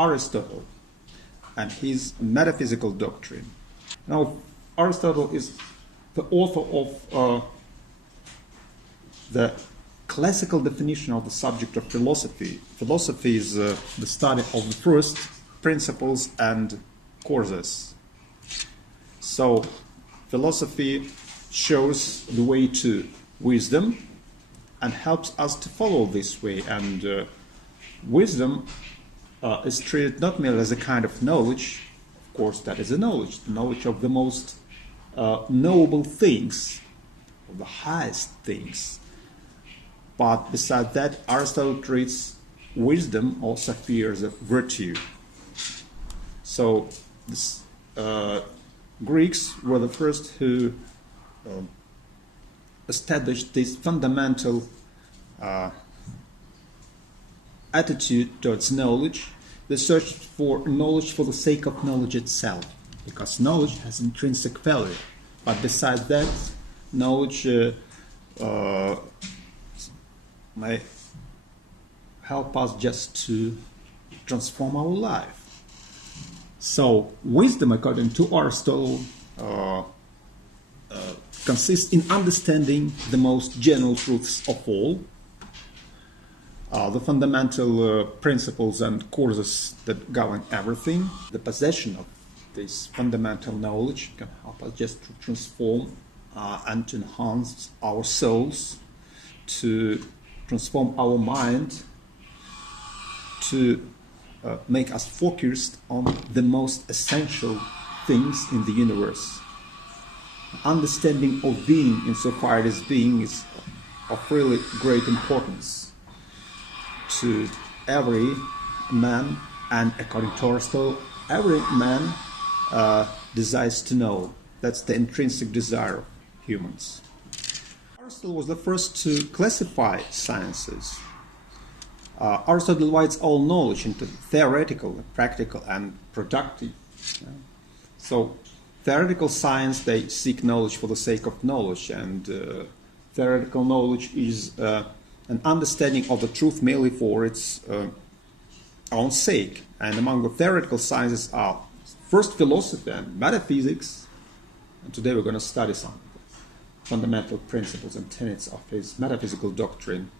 Aristotle and his metaphysical doctrine. Now, Aristotle is the author of the classical definition of the subject of philosophy. Philosophy is the study of the first principles and causes. So, philosophy shows the way to wisdom and helps us to follow this way. And wisdom is treated not merely as a kind of knowledge. Of course, that is a knowledge, the knowledge of the most knowable things, of the highest things. But besides that, Aristotle treats wisdom also as a virtue. So, Greeks were the first who established this fundamental attitude towards knowledge. They searched for knowledge for the sake of knowledge itself, because knowledge has intrinsic value. But besides that, knowledge may help us just to transform our life. So, wisdom, according to Aristotle, consists in understanding the most general truths of all, the fundamental principles and causes that govern everything. The possession of this fundamental knowledge can help us just to transform and to enhance our souls, to transform our mind, to make us focused on the most essential things in the universe. Understanding of being, insofar as being, is of really great importance to every man, and according to Aristotle, every man desires to know. That's the intrinsic desire of humans. Aristotle was the first to classify sciences. Aristotle divides all knowledge into theoretical, practical, and productive. So, theoretical science, they seek knowledge for the sake of knowledge, and theoretical knowledge is an understanding of the truth merely for its own sake. And among the theoretical sciences are first philosophy and metaphysics, and today we're going to study some fundamental principles and tenets of his metaphysical doctrine.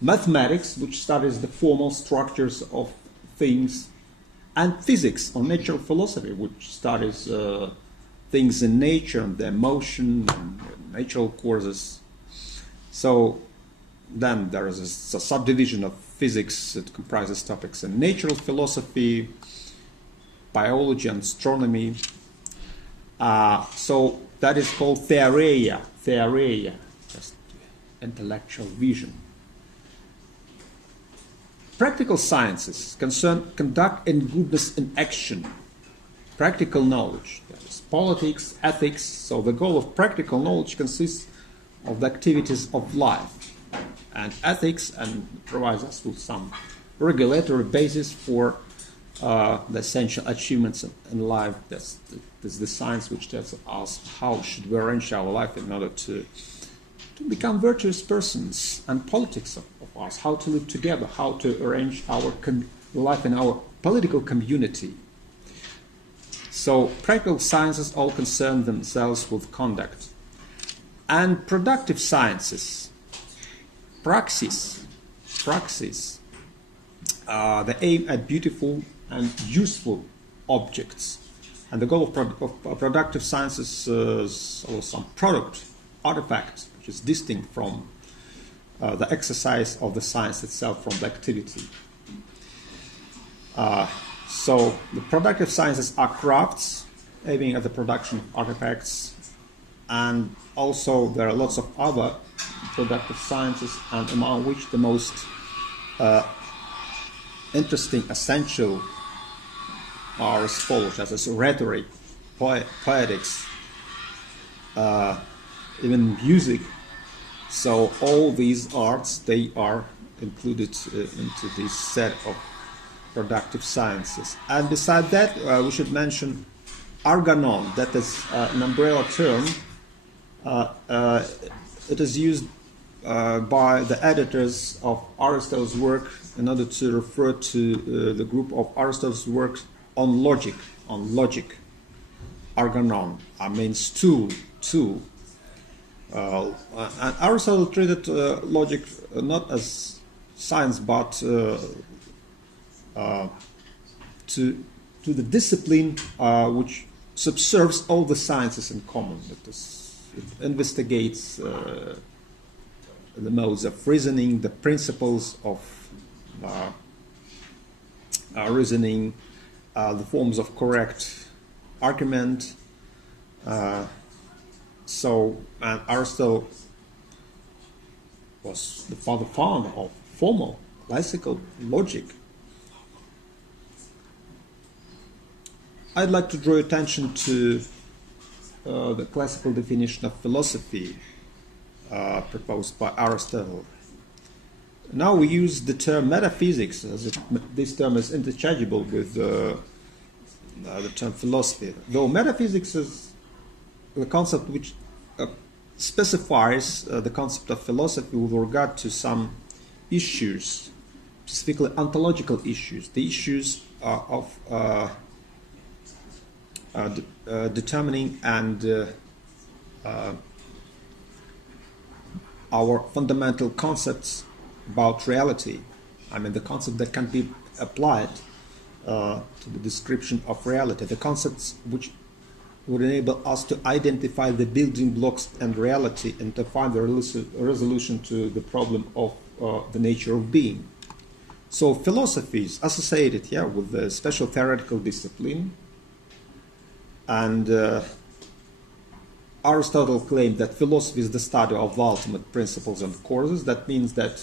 Mathematics, which studies the formal structures of things, and physics, or natural philosophy, which studies things in nature and their motion and natural causes. So then there is a subdivision of physics that comprises topics in natural philosophy, biology, and astronomy. So that is called theoria, just intellectual vision. Practical sciences concern conduct and goodness in action, practical knowledge, that is politics, ethics. So the goal of practical knowledge consists of the activities of life, and ethics, and provides us with some regulatory basis for the essential achievements in life. That's the science which tells us how should we arrange our life in order to become virtuous persons, and politics of us, how to live together, how to arrange our life in our political community. So practical sciences all concern themselves with conduct. And productive sciences, praxis, they aim at beautiful and useful objects. And the goal of productive sciences is also some product, artifact, which is distinct from the exercise of the science itself, from the activity. So the productive sciences are crafts aiming at the production of artifacts, and also there are lots of other productive sciences, and among which the most interesting, essential are as follows, as rhetoric, poetics, even music. So all these arts, they are included into this set of productive sciences. And beside that, we should mention arganon, that is an umbrella term. It is used by the editors of Aristotle's work in order to refer to the group of Aristotle's works on logic, arganon, means tool. And Aristotle treated logic not as science, but to the discipline which subserves all the sciences in common. That is, it investigates the modes of reasoning, the principles of reasoning, the forms of correct argument. And Aristotle was the founder of formal classical logic. I'd like to draw attention to the classical definition of philosophy proposed by Aristotle. Now we use the term metaphysics, as this term is interchangeable with the term philosophy. Though metaphysics is the concept which specifies the concept of philosophy with regard to some issues, specifically ontological issues, the issues of determining and our fundamental concepts about reality. I mean, the concept that can be applied to the description of reality, the concepts which would enable us to identify the building blocks and reality and to find the resolution to the problem of the nature of being. So philosophy is associated here with the special theoretical discipline, and Aristotle claimed that philosophy is the study of the ultimate principles and causes. That means that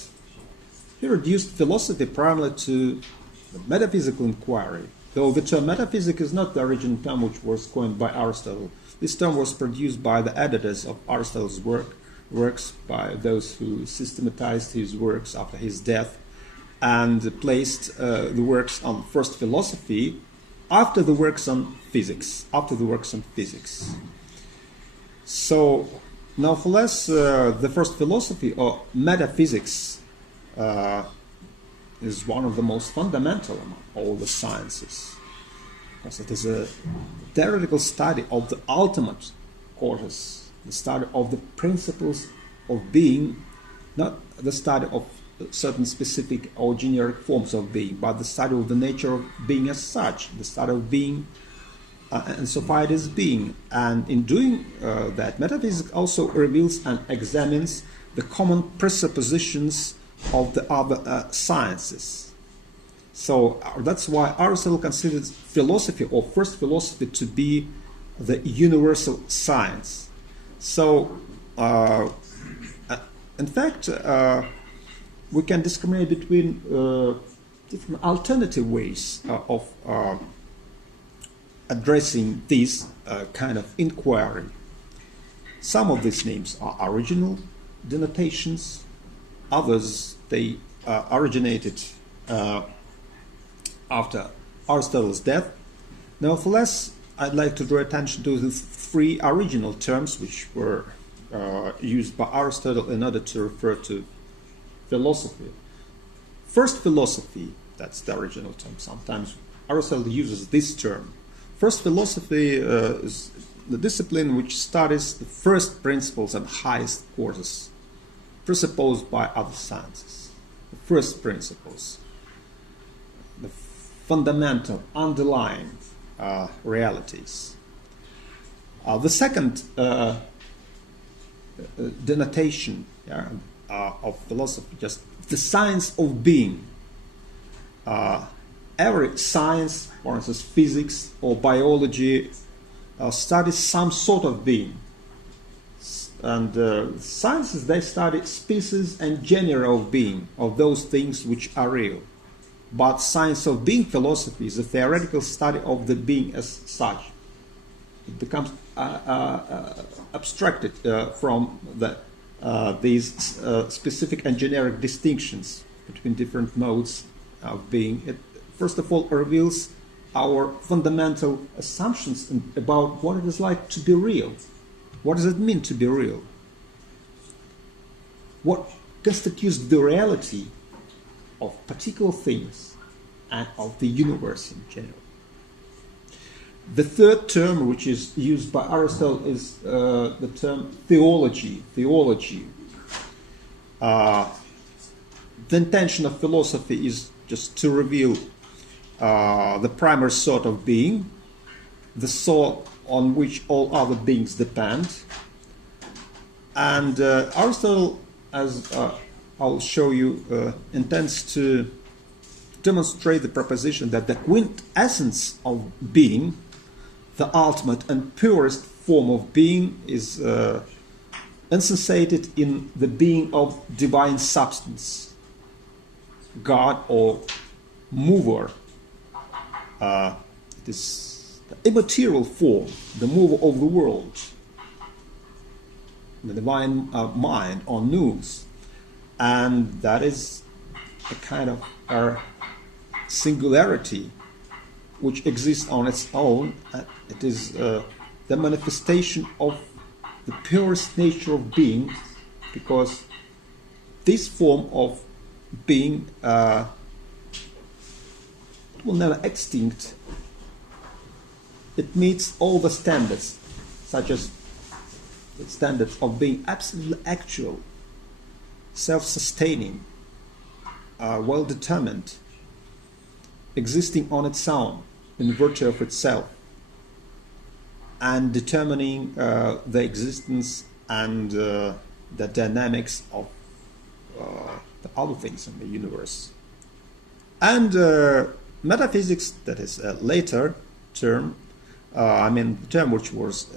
he reduced philosophy primarily to the metaphysical inquiry. Though the term metaphysics is not the original term which was coined by Aristotle. This term was produced by the editors of Aristotle's works, by those who systematized his works after his death, and placed the works on first philosophy after the works on physics. So, nevertheless, the first philosophy, or metaphysics, is one of the most fundamental among all the sciences, because it is a theoretical study of the ultimate causes, the study of the principles of being, not the study of certain specific or generic forms of being, but the study of the nature of being as such, the study of being and so far it is being. And in doing that, metaphysics also reveals and examines the common presuppositions of the other sciences. So that's why Aristotle considers philosophy, or first philosophy, to be the universal science. So, in fact, we can discriminate between different alternative ways of addressing this kind of inquiry. Some of these names are original denotations, others they originated after Aristotle's death. Nevertheless, I'd like to draw attention to the three original terms which were used by Aristotle in order to refer to philosophy. First philosophy, that's the original term. Sometimes Aristotle uses this term. First philosophy is the discipline which studies the first principles and highest causes presupposed by other sciences. The first principles, the fundamental underlying realities. The second denotation of philosophy, just the science of being. Every science, for instance physics or biology, studies some sort of being. And sciences, they study species and genera of being, of those things which are real. But science of being philosophy is a theoretical study of the being as such. It becomes abstracted from these specific and generic distinctions between different modes of being. It first of all reveals our fundamental assumptions about what it is like to be real. What does it mean to be real? what constitutes the reality of particular things and of the universe in general. The third term which is used by Aristotle is the term theology. Theology. The intention of philosophy is just to reveal the primary sort of being, the sort on which all other beings depend. And Aristotle, as I'll show you, intends to demonstrate the proposition that the quintessence of being, the ultimate and purest form of being, is insensated in the being of divine substance, God or mover. It is the immaterial form, the mover of the world, the divine mind or nous, and that is a kind of singularity which exists on its own. It is the manifestation of the purest nature of being, because this form of being will never extinct. It meets all the standards, such as the standards of being absolutely actual, self-sustaining, well-determined, existing on its own in virtue of itself, and determining the existence and the dynamics of the other things in the universe. And metaphysics, that is a later term, the term which was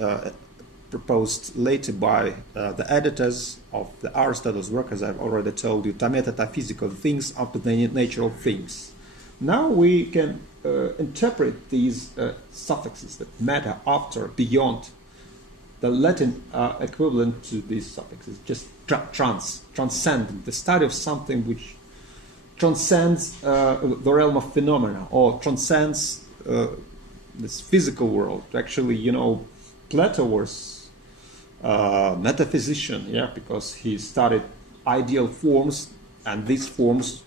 proposed later by the editors of the Aristotle's work, as I've already told you, ta metaphysical things after the nature of things. Now we can interpret these suffixes, that meta, after, beyond. The Latin equivalent to these suffixes, just transcendent, the study of something which transcends the realm of phenomena, or transcends this physical world. Actually, Plato was a metaphysician, because he studied ideal forms, and these forms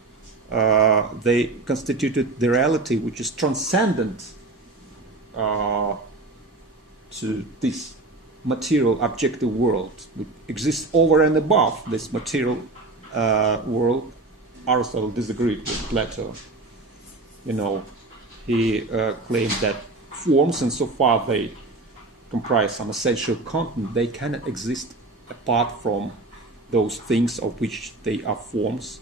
they constituted the reality which is transcendent to this material objective world, which exists over and above this material world. Aristotle disagreed with Plato. He claimed that forms, insofar they comprise some essential content, they cannot exist apart from those things of which they are forms.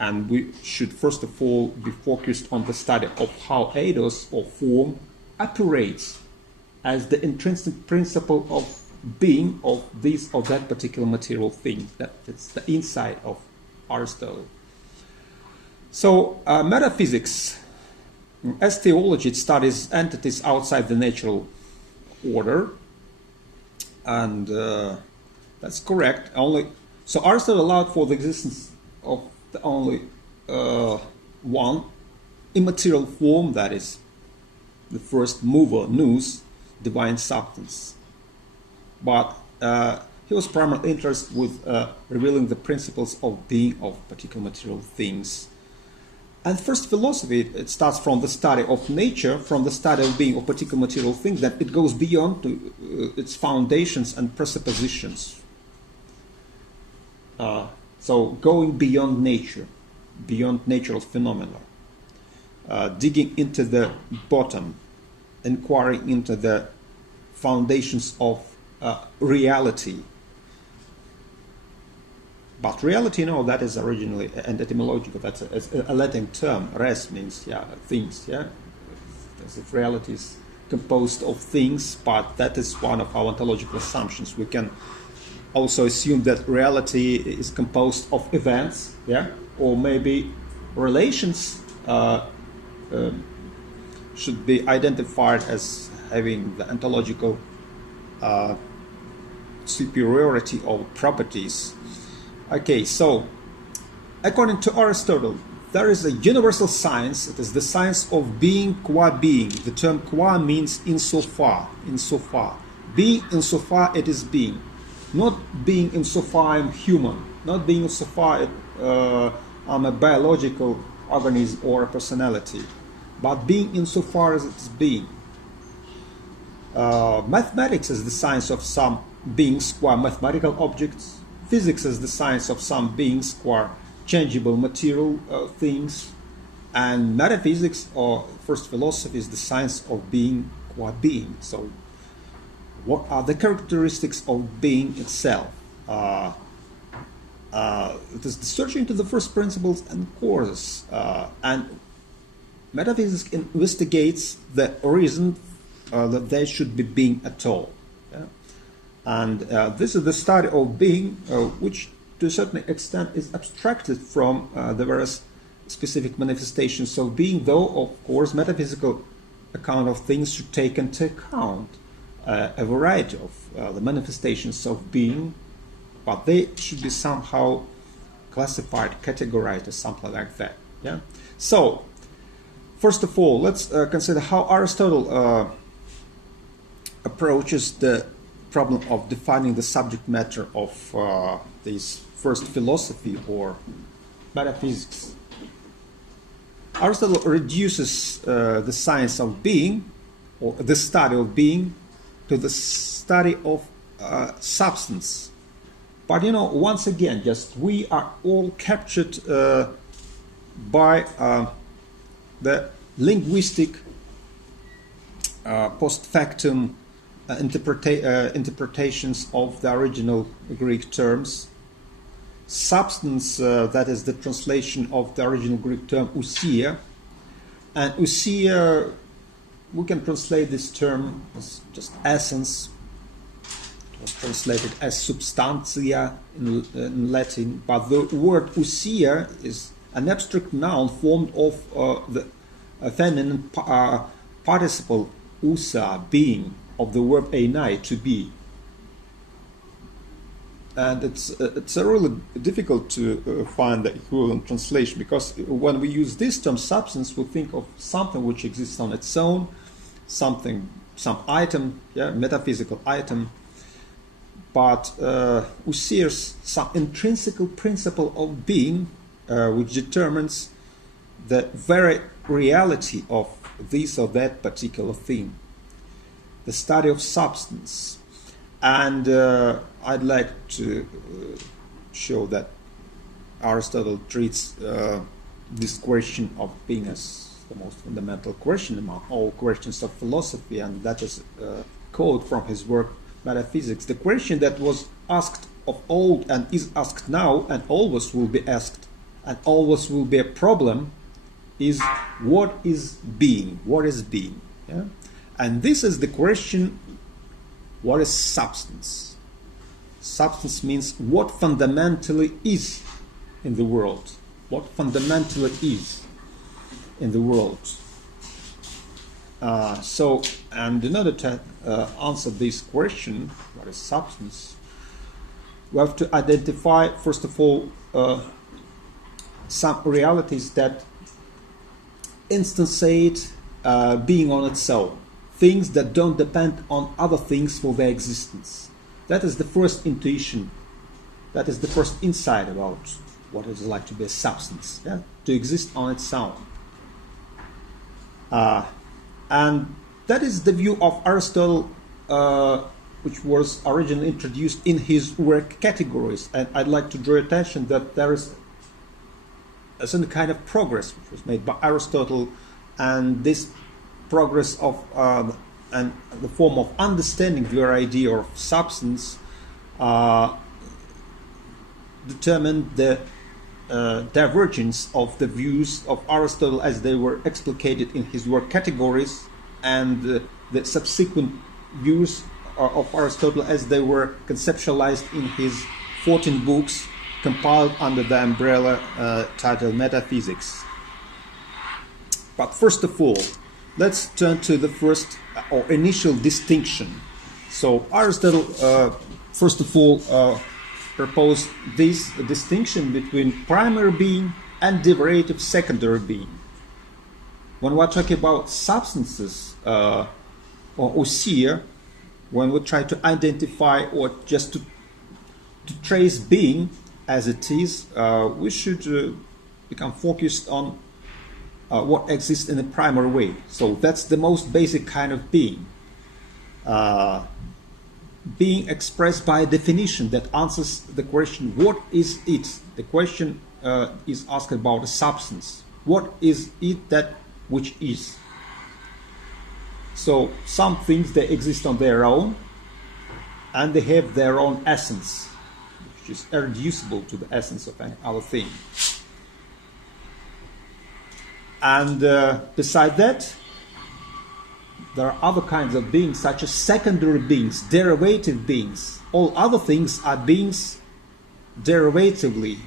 And we should first of all be focused on the study of how eidos, or form, operates as the intrinsic principle of being of this or that particular material thing. That's the insight of Aristotle. So metaphysics, as theology, it studies entities outside the natural order, and that's correct. So Aristotle allowed for the existence of the only one immaterial form, that is the first mover, nous, divine substance. But he was primarily interested with revealing the principles of being of particular material things. And first philosophy, it starts from the study of nature, from the study of being of particular material things, that it goes beyond to its foundations and presuppositions. So going beyond nature, beyond natural phenomena, digging into the bottom, inquiring into the foundations of reality. But reality, that is originally and etymological. That's a Latin term. Res means things. As if reality is composed of things, but that is one of our ontological assumptions. We can also assume that reality is composed of events, or maybe relations should be identified as having the ontological superiority of properties. Okay, so according to Aristotle, there is a universal science. It is the science of being qua being. The term qua means insofar. Being insofar it is being. Not being insofar I'm human. not being so far I'm a biological organism or a personality, but being insofar as it is being. Mathematics is the science of some beings who are mathematical objects. Physics is the science of some beings who are changeable material things. And metaphysics, or first philosophy, is the science of being who are being. So what are the characteristics of being itself? It is the search into the first principles and causes. And metaphysics investigates the reason that there should be being at all. Yeah? And this is the study of being, which to a certain extent is abstracted from the various specific manifestations of being, though, of course, metaphysical account of things should take into account a variety of the manifestations of being, but they should be somehow classified, categorized, or something like that. Yeah. So, first of all, let's consider how Aristotle approaches the problem of defining the subject matter of this first philosophy or metaphysics. Aristotle reduces the science of being, or the study of being, to the study of substance. But once again, just we are all captured by the linguistic post factum interpretations of the original Greek terms. Substance, that is the translation of the original Greek term ousia, and ousia, we can translate this term as just essence. It was translated as substantia in Latin, but the word ousia is an abstract noun formed of the feminine participle ousa, being, of the verb einai, to be. And it's really difficult to find the equivalent translation, because when we use this term substance, we think of something which exists on its own, some item, metaphysical item. But ousia is some intrinsic principle of being, which determines the very reality of this or that particular thing. The study of substance. And I'd like to show that Aristotle treats this question of being as the most fundamental question among all questions of philosophy, and that is a quote from his work Metaphysics. The question that was asked of old and is asked now and always will be asked and always will be a problem is, what is being? What is being? Yeah? And this is the question, what is substance? Substance means what fundamentally is in the world. What fundamentally is in the world. And in order to answer this question, what is substance, we have to identify, first of all, some realities that instantiate being on its own. Things that don't depend on other things for their existence. That is the first intuition. That is the first insight about what it is like to be a substance, to exist on its own. And that is the view of Aristotle, which was originally introduced in his work Categories. And I'd like to draw attention that there is a certain kind of progress which was made by Aristotle, and this progress of and the form of understanding your idea of substance determined the divergence of the views of Aristotle as they were explicated in his work Categories, and the subsequent views of Aristotle as they were conceptualized in his 14 books compiled under the umbrella titled Metaphysics. But first of all, let's turn to the first or initial distinction. So Aristotle, first of all, proposed this distinction between primary being and derivative secondary being. When we're talking about substances or ousia, when we try to identify or just to trace being, as it is, we should become focused on what exists in a primary way. So that's the most basic kind of being. Being expressed by a definition that answers the question, what is it? The question is asked about a substance. What is it that which is? So some things, they exist on their own, and they have their own essence, which is irreducible to the essence of any other thing. And beside that, there are other kinds of beings, such as secondary beings, derivative beings. All other things are beings derivatively.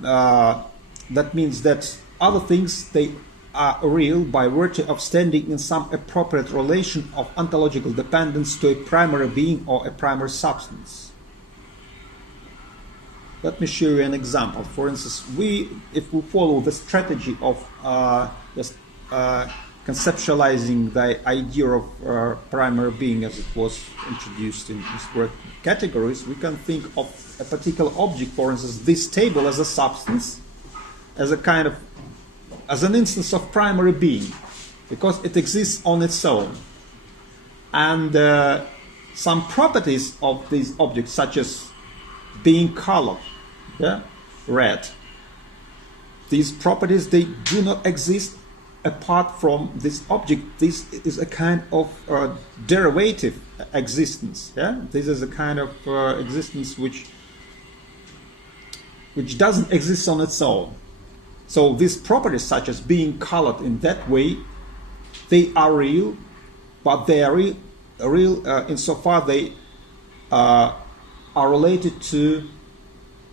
That means that other things, they are real by virtue of standing in some appropriate relation of ontological dependence to a primary being or a primary substance. Let me show you an example. For instance, if we follow the strategy of just conceptualizing the idea of primary being as it was introduced in these work categories, we can think of a particular object, for instance, this table, as a substance, as an instance of primary being, because it exists on its own. And some properties of these objects, such as being colored, red, these properties, they do not exist apart from this object. This is a kind of derivative existence. This is a kind of existence which doesn't exist on its own. So these properties, such as being colored in that way, they are real, but they are real insofar they are related to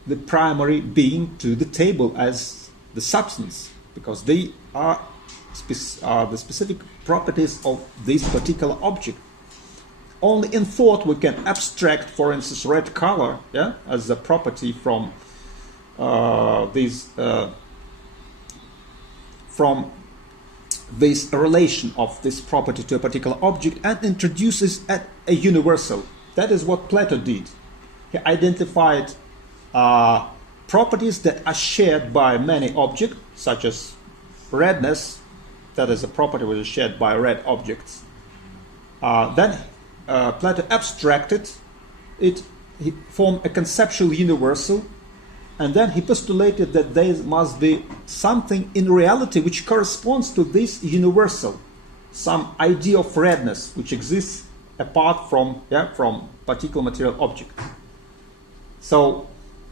the primary being, to the table as the substance, because they are the specific properties of this particular object. Only in thought we can abstract, for instance, red color, as a property from this relation of this property to a particular object, and introduces a universal. That is what Plato did. He identified properties that are shared by many objects, such as redness. That is a property which is shared by red objects. Then Plato abstracted it. He formed a conceptual universal, and then he postulated that there must be something in reality which corresponds to this universal, some idea of redness which exists apart from particular material object. So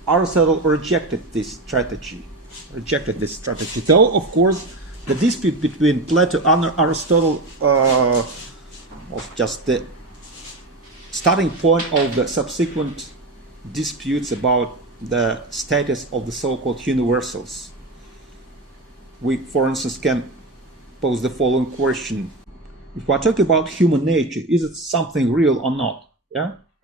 Aristotle rejected this strategy. Though, of course, the dispute between Plato and Aristotle was just the starting point of the subsequent disputes about the status of the so-called universals. We, for instance, can pose the following question. If we're talking about human nature, is it something real or not?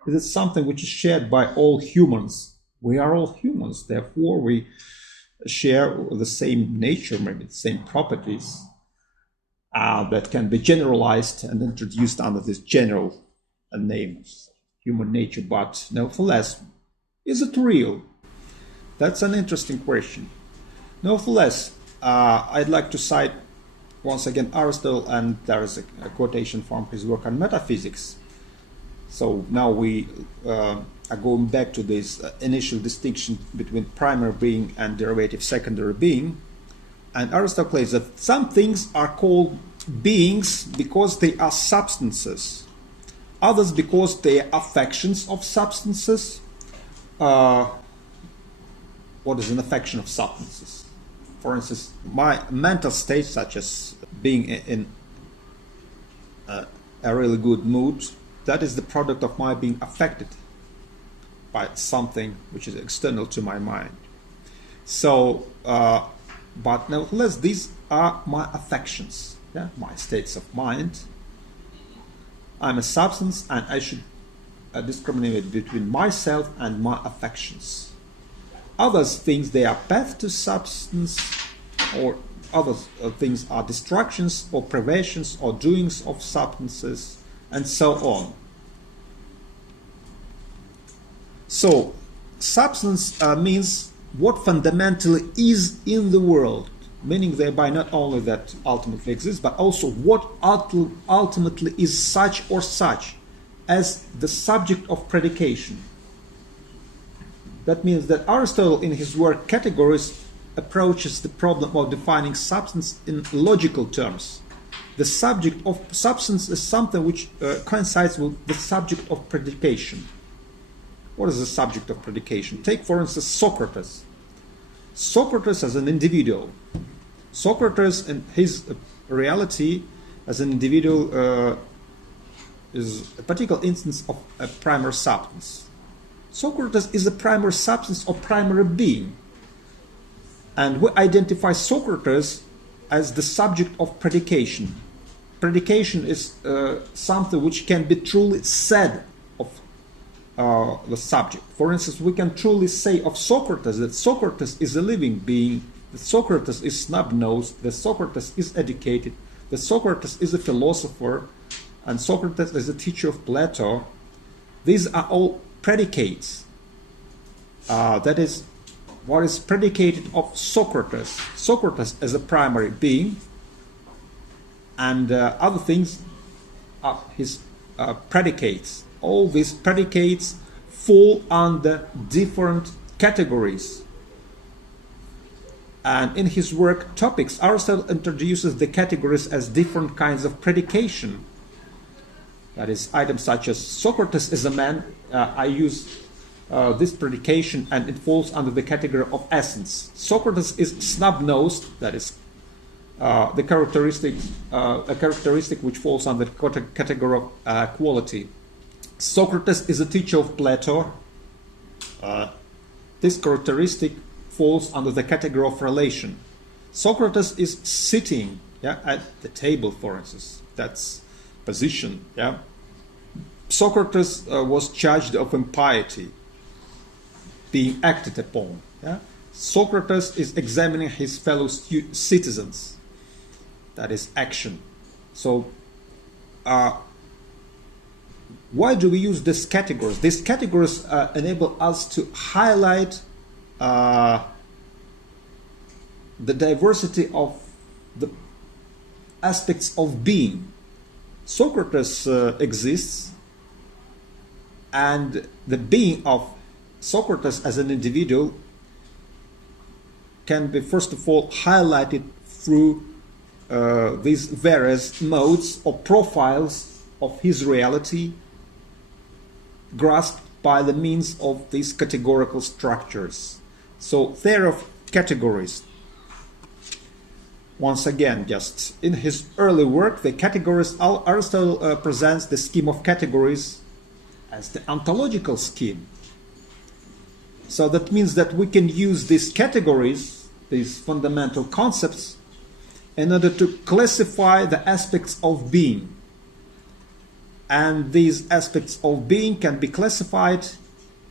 Is it something which is shared by all humans? We are all humans, therefore we share the same nature, maybe the same properties that can be generalized and introduced under this general name of human nature. But nevertheless, is it real? That's an interesting question. Nevertheless, I'd like to cite once again Aristotle, and there is a quotation from his work on metaphysics. So now we are going back to this initial distinction between primary being and derivative secondary being. And Aristotle claims that some things are called beings because they are substances, others because they are affections of substances. What is an affection of substances? For instance, my mental state, such as being in a really good mood, that is the product of my being affected by something which is external to my mind. So, but nevertheless, these are my affections, my states of mind. I'm a substance, and I should discriminate between myself and my affections. Others things they are path to substance, or other things are distractions or privations or doings of substances, and so on. So substance means what fundamentally is in the world, meaning thereby not only that ultimately exists, but also what ultimately is such or such as the subject of predication. That means that Aristotle, in his work Categories, approaches the problem of defining substance in logical terms. The subject of substance is something which coincides with the subject of predication. What is the subject of predication? Take, for instance, Socrates. Socrates as an individual. Socrates in his reality as an individual is a particular instance of a primary substance. Socrates is a primary substance or primary being. And we identify Socrates as the subject of predication. Predication is something which can be truly said of the subject. For instance, we can truly say of Socrates that Socrates is a living being, that Socrates is snub-nosed, that Socrates is educated, that Socrates is a philosopher, and Socrates is a teacher of Plato. These are all predicates. That is what is predicated of Socrates. Socrates as a primary being, and other things are his predicates. All these predicates fall under different categories. And in his work Topics, Aristotle introduces the categories as different kinds of predication. That is, items such as Socrates is a man. I use this predication and it falls under the category of essence. Socrates is snub-nosed. That is a characteristic which falls under the category of quality. Socrates is a teacher of Plato. This characteristic falls under the category of relation. Socrates is sitting at the table, for instance. That's position. Socrates was charged of impiety, being acted upon. Socrates is examining his fellow citizens. That is action. So why do we use these categories? These categories enable us to highlight the diversity of the aspects of being. Socrates exists, and the being of Socrates as an individual can be first of all highlighted through these various modes or profiles of his reality, grasped by the means of these categorical structures. So theory of categories. Once again, just in his early work, the categories, Aristotle presents the scheme of categories as the ontological scheme. So that means that we can use these categories, these fundamental concepts, in order to classify the aspects of being. And these aspects of being can be classified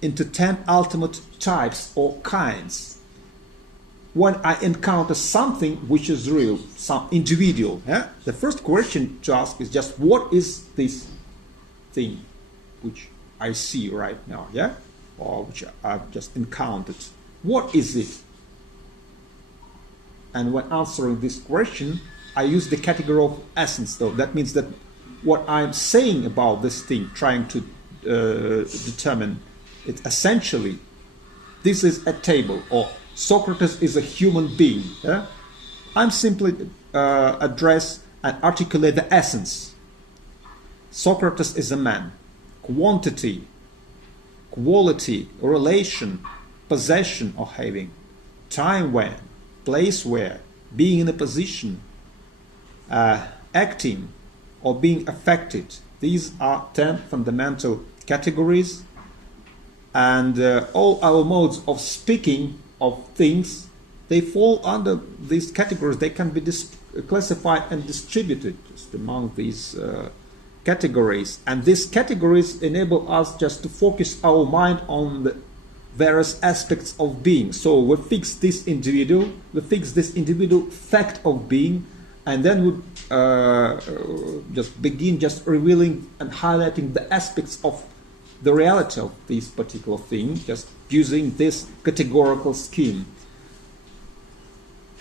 into 10 ultimate types or kinds. When I encounter something which is real, some individual, the first question to ask is just, what is this thing which I see right now, or which I've just encountered? What is it? And when answering this question, I use the category of essence, though. That means that what I'm saying about this thing, trying to determine it essentially, this is a table, or Socrates is a human being. I'm simply address and articulate the essence. Socrates is a man. Quantity, quality, relation, possession or having, time when, place where, being in a position, acting or being affected. These are 10 fundamental categories, and all our modes of speaking of things, they fall under these categories. They can be classified and distributed just among these categories, and these categories enable us just to focus our mind on the various aspects of being. So we fix this individual, fact of being, and then we just begin just revealing and highlighting the aspects of the reality of this particular thing, just using this categorical scheme.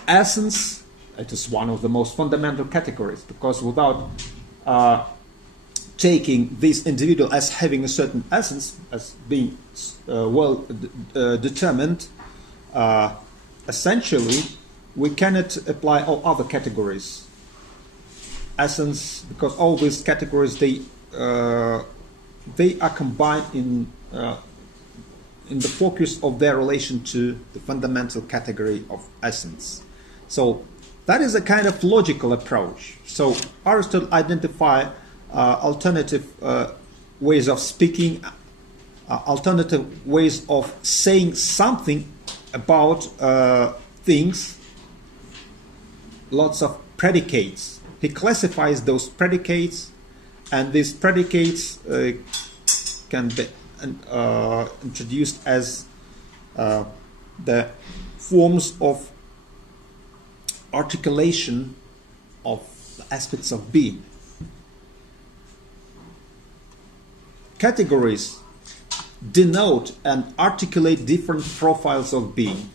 Essence, it is one of the most fundamental categories, because without taking this individual as having a certain essence, as being determined, essentially we cannot apply all other categories. Essence, because all these categories, they are combined in the focus of their relation to the fundamental category of essence. So that is a kind of logical approach. So Aristotle identified alternative ways of speaking, alternative ways of saying something about things, lots of predicates. He classifies those predicates, and these predicates can be introduced as the forms of articulation of the aspects of being. Categories denote and articulate different profiles of being.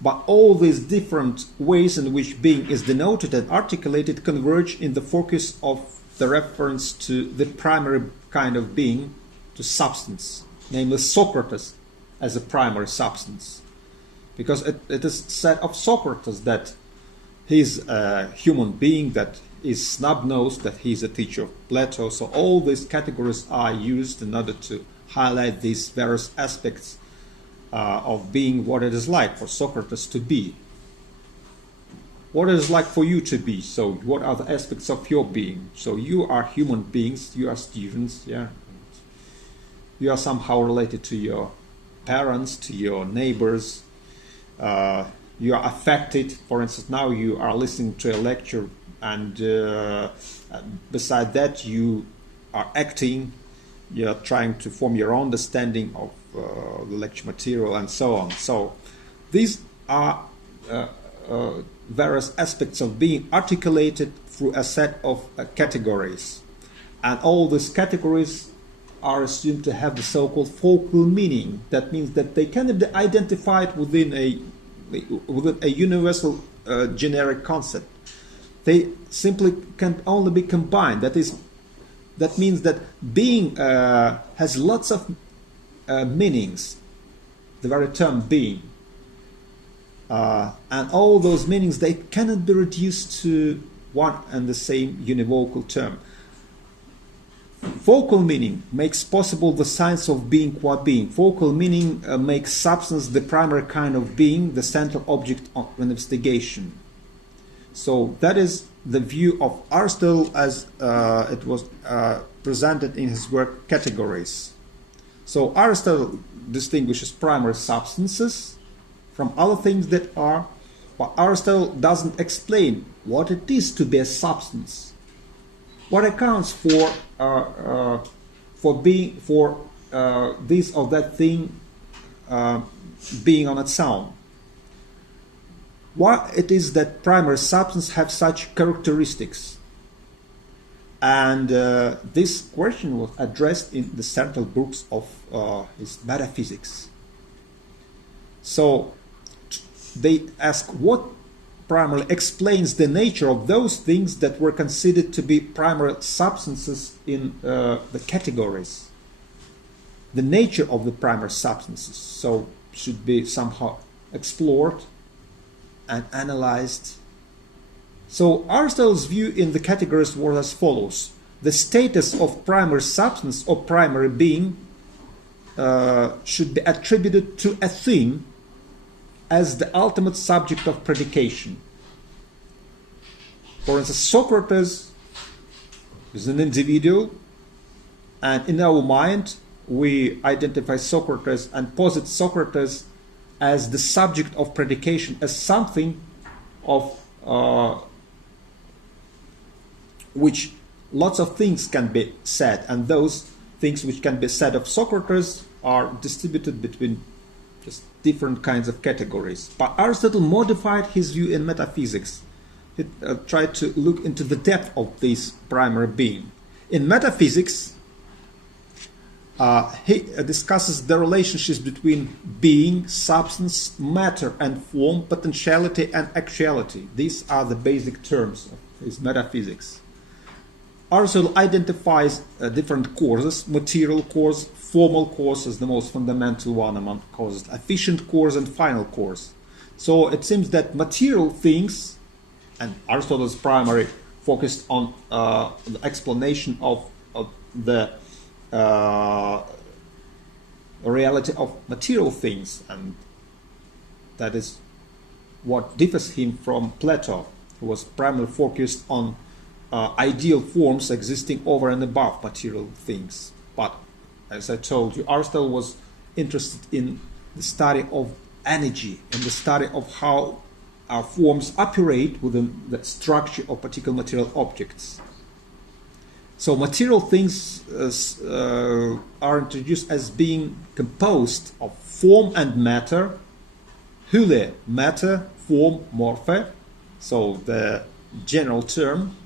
But all these different ways in which being is denoted and articulated converge in the focus of the reference to the primary kind of being, to substance, namely Socrates as a primary substance. Because it is said of Socrates that he is a human being, that is snub-nosed, that he is a teacher of Plato. So all these categories are used in order to highlight these various aspects of being, what it is like for Socrates to be. What it is like for you to be. So what are the aspects of your being? So you are human beings, you are students, yeah. You are somehow related to your parents, to your neighbors. You are affected. For instance, now you are listening to a lecture, and beside that you are acting, you are trying to form your own understanding of the lecture material and so on. So these are various aspects of being articulated through a set of categories, and all these categories are assumed to have the so-called focal meaning. That means that they cannot be identified within a universal generic concept. They simply can only be combined. That means that being has lots of meanings, the very term being. And all those meanings, they cannot be reduced to one and the same univocal term. Focal meaning makes possible the science of being qua being. Focal meaning makes substance the primary kind of being, the central object of investigation. So that is the view of Aristotle as it was presented in his work Categories. So Aristotle distinguishes primary substances from other things that are, but Aristotle doesn't explain what it is to be a substance. What accounts for being, for this or that thing being on its own? Why it is that primary substance have such characteristics? And this question was addressed in the central books of his Metaphysics. So they ask what primarily explains the nature of those things that were considered to be primary substances in the categories. The nature of the primary substances, so should be somehow explored and analyzed. So Aristotle's view in the categories was as follows: the status of primary substance or primary being should be attributed to a thing as the ultimate subject of predication. For instance, Socrates is an individual, and in our mind we identify Socrates and posit Socrates as the subject of predication, as something of which lots of things can be said, and those things which can be said of Socrates are distributed between just different kinds of categories. But Aristotle modified his view in Metaphysics. He tried to look into the depth of this primary being. In Metaphysics, He discusses the relationships between being, substance, matter and form, potentiality and actuality. These are the basic terms of his metaphysics. Aristotle identifies different causes: material cause, formal cause is the most fundamental one among causes, efficient cause and final cause. So it seems that material things, and Aristotle's primary focused on the explanation of the reality of material things, and that is what differs him from Plato, who was primarily focused on ideal forms existing over and above material things. But as I told you, Aristotle was interested in the study of energy and the study of how our forms operate within the structure of particular material objects. So material things are introduced as being composed of form and matter, hyle, matter, form, morphe. So the general term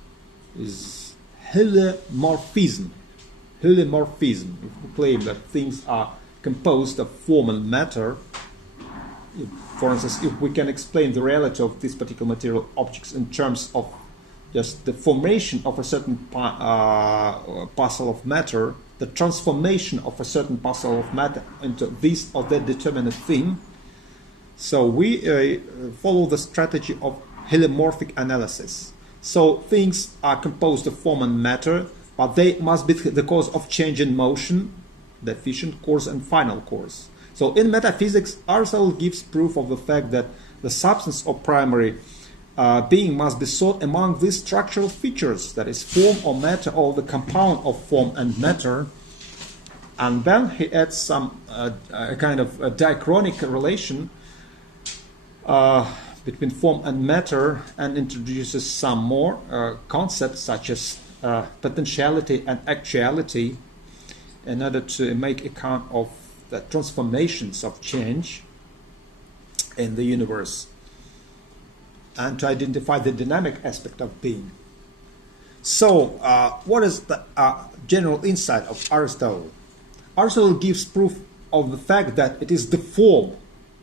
is hylomorphism. Hylomorphism. If we claim that things are composed of form and matter, for instance, if we can explain the reality of these particular material objects in terms of just the formation of a certain parcel of matter, the transformation of a certain parcel of matter into this or that determinate thing. So we follow the strategy of hylomorphic analysis. So things are composed of form and matter, but they must be the cause of change in motion, the efficient cause and final cause. So in metaphysics, Aristotle gives proof of the fact that the substance or primary being must be sought among these structural features, that is, form or matter, or the compound of form and matter. And then he adds some a kind of a diachronic relation between form and matter, and introduces some more concepts such as potentiality and actuality, in order to make account of the transformations of change in the universe, and to identify the dynamic aspect of being. So, what is the general insight of Aristotle? Aristotle gives proof of the fact that it is the form.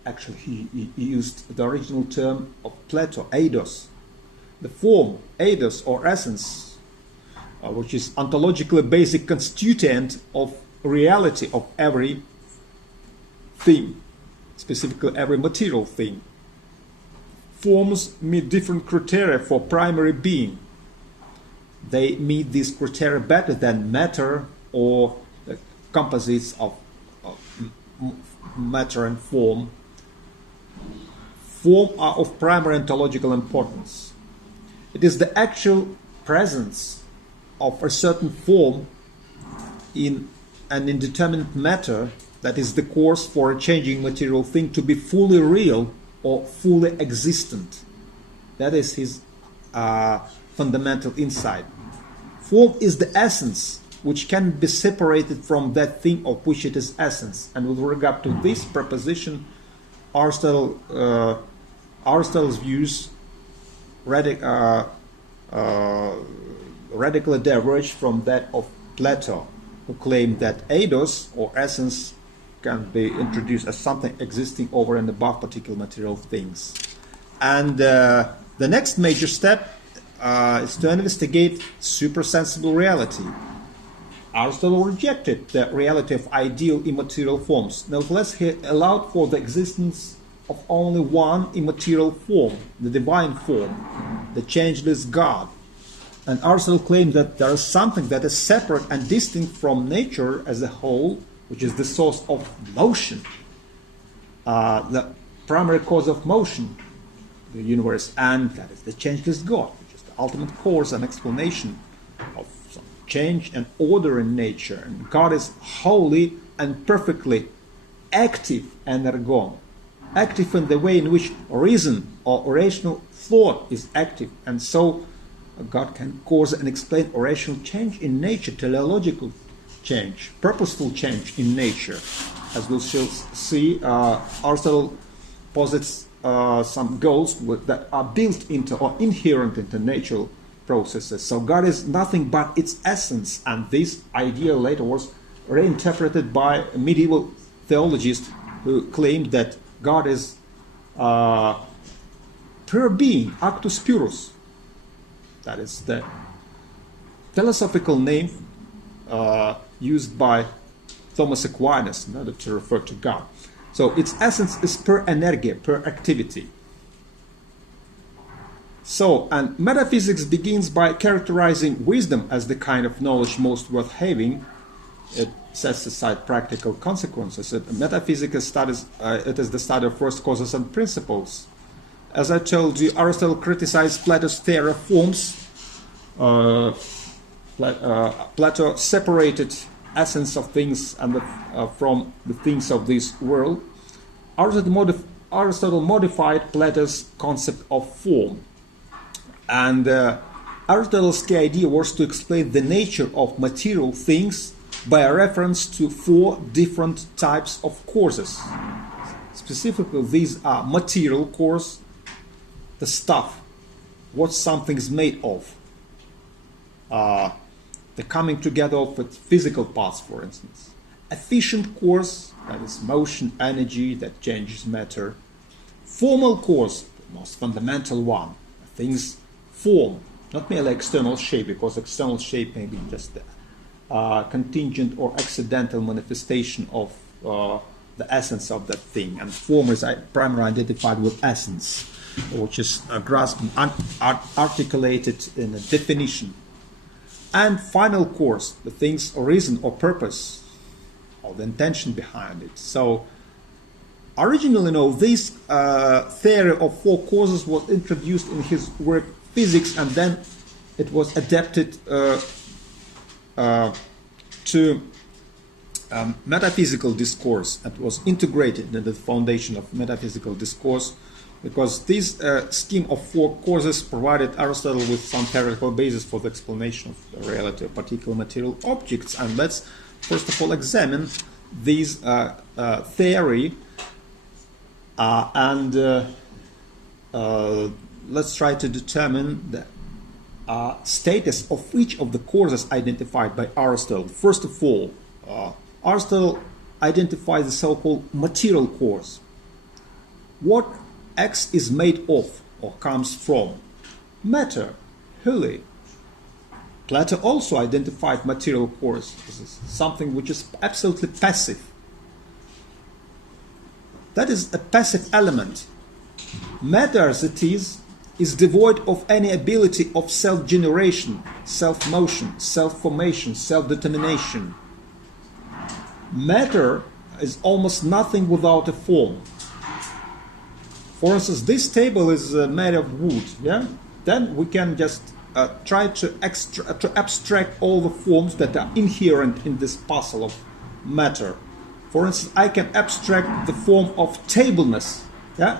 Actually, he used the original term of Plato, eidos. The form, eidos, or essence, which is ontologically basic constituent of reality of every thing, specifically every material thing. Forms meet different criteria for primary being. They meet these criteria better than matter or the composites of matter and form. Form are of primary ontological importance. It is the actual presence of a certain form in an indeterminate matter that is the cause for a changing material thing to be fully real or fully existent. That is his fundamental insight. Form is the essence which can be separated from that thing of which it is essence. And with regard to this proposition, Aristotle's views radically diverge from that of Plato, who claimed that eidos, or essence, can be introduced as something existing over and above particular material things. And the next major step is to investigate supersensible reality. Aristotle rejected the reality of ideal immaterial forms. Nevertheless, he allowed for the existence of only one immaterial form, the divine form, the changeless God. And Aristotle claimed that there is something that is separate and distinct from nature as a whole, which is the source of motion, the primary cause of motion, the universe, and that is the changeless God, which is the ultimate cause and explanation of some change and order in nature. And God is wholly and perfectly active and ergon, active in the way in which reason or rational thought is active, and so God can cause and explain rational change in nature, teleological change, purposeful change in nature. As we shall see, Aristotle posits some goals that are built into or inherent into natural processes. So God is nothing but its essence, and this idea later was reinterpreted by medieval theologists who claimed that God is pure being, actus purus. That is the philosophical name used by Thomas Aquinas in order to refer to God. So its essence is pure energy, pure activity. So, and metaphysics begins by characterizing wisdom as the kind of knowledge most worth having. It sets aside practical consequences. Metaphysics studies, it is the study of first causes and principles. As I told you, Aristotle criticized Plato's theory of forms. Plato separated essence of things and from the things of this world. Aristotle modified Plato's concept of form. And Aristotle's key idea was to explain the nature of material things by a reference to 4 different types of causes. Specifically, these are material cause, the stuff, what something is made of, the coming together of its physical parts, for instance. Efficient cause, that is motion, energy that changes matter. Formal cause, the most fundamental one, things form, not merely external shape, because external shape may be just contingent or accidental manifestation of the essence of that thing. And form is primarily identified with essence, which is grasped and articulated in a definition. And final cause, the thing's reason or purpose, or the intention behind it. So originally, this theory of 4 causes was introduced in his work Physics, and then it was adapted to metaphysical discourse. It was integrated in the foundation of metaphysical discourse, because this scheme of 4 causes provided Aristotle with some theoretical basis for the explanation of the reality of particular material objects. And let's first of all examine this theory and let's try to determine the status of each of the causes identified by Aristotle. First of all, Aristotle identifies the so-called material cause. What X is made of or comes from? Matter, wholly. Plato also identified material cause as something which is absolutely passive. That is a passive element. Matter, as it is devoid of any ability of self-generation, self-motion, self-formation, self-determination. Matter is almost nothing without a form. For instance, this table is made of wood. Yeah, then we can just try to abstract all the forms that are inherent in this puzzle of matter. For instance, I can abstract the form of tableness, yeah,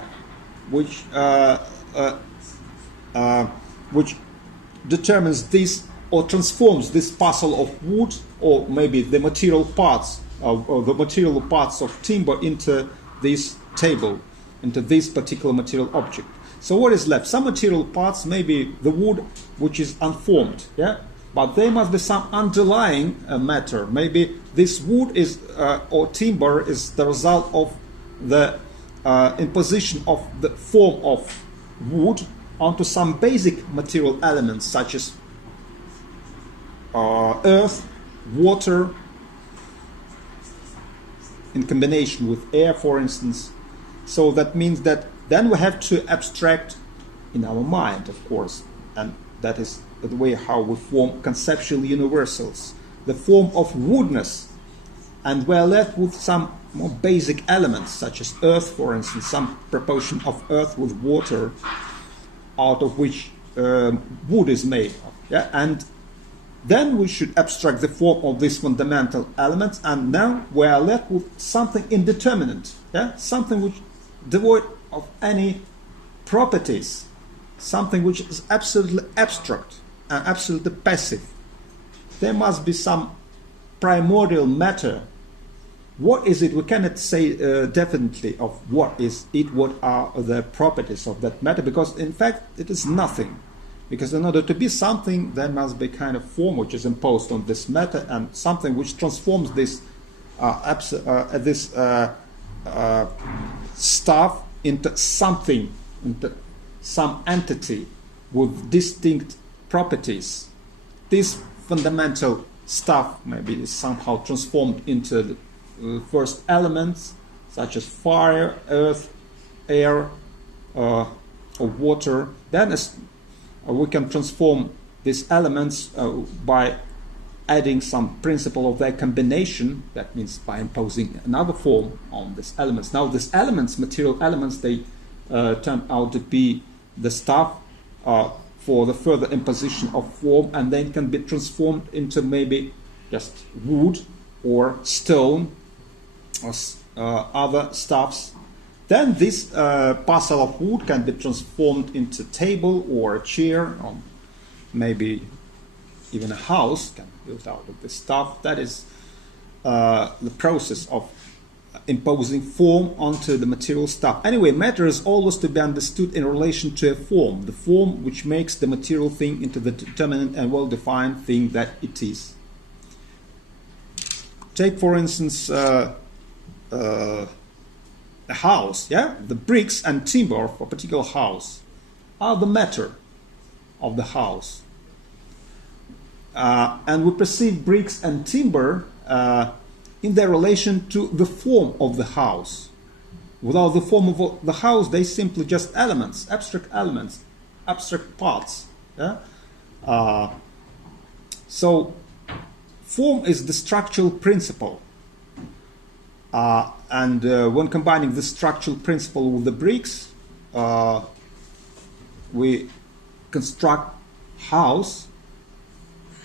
which determines this or transforms this puzzle of wood, or maybe the material parts or the material parts of timber into this table, into this particular material object. So what is left? Some material parts, maybe the wood, which is unformed, yeah, but there must be some underlying matter. Maybe this wood is or timber is the result of the imposition of the form of wood onto some basic material elements, such as earth, water, in combination with air, for instance. So that means that then we have to abstract in our mind, of course, and that is the way how we form conceptual universals, the form of woodness, and we are left with some more basic elements, such as earth, for instance, some proportion of earth with water, out of which wood is made. Yeah? And then we should abstract the form of these fundamental elements, and now we are left with something indeterminate, yeah? Something which devoid of any properties, something which is absolutely abstract and absolutely passive. There must be some primordial matter. What is it? We cannot say definitely of what is it, what are the properties of that matter, because in fact it is nothing. Because in order to be something, there must be kind of form which is imposed on this matter, and something which transforms this stuff into something, into some entity with distinct properties. This fundamental stuff maybe is somehow transformed into the first elements, such as fire, earth, air, or water. Then we can transform these elements by adding some principle of their combination. That means by imposing another form on these elements. Now these elements, material elements, they turn out to be the stuff for the further imposition of form, and then can be transformed into maybe just wood or stone or other stuffs. Then this parcel of wood can be transformed into table or a chair, or maybe even a house can be built out of this stuff. That is the process of imposing form onto the material stuff. Anyway, matter is always to be understood in relation to a form, the form which makes the material thing into the determinate and well-defined thing that it is. Take, for instance, a house, yeah? The bricks and timber of a particular house are the matter of the house. And we perceive bricks and timber in their relation to the form of the house. Without the form of the house, they simply just elements, abstract parts. Yeah? So form is the structural principle. And when combining the structural principle with the bricks, we construct house.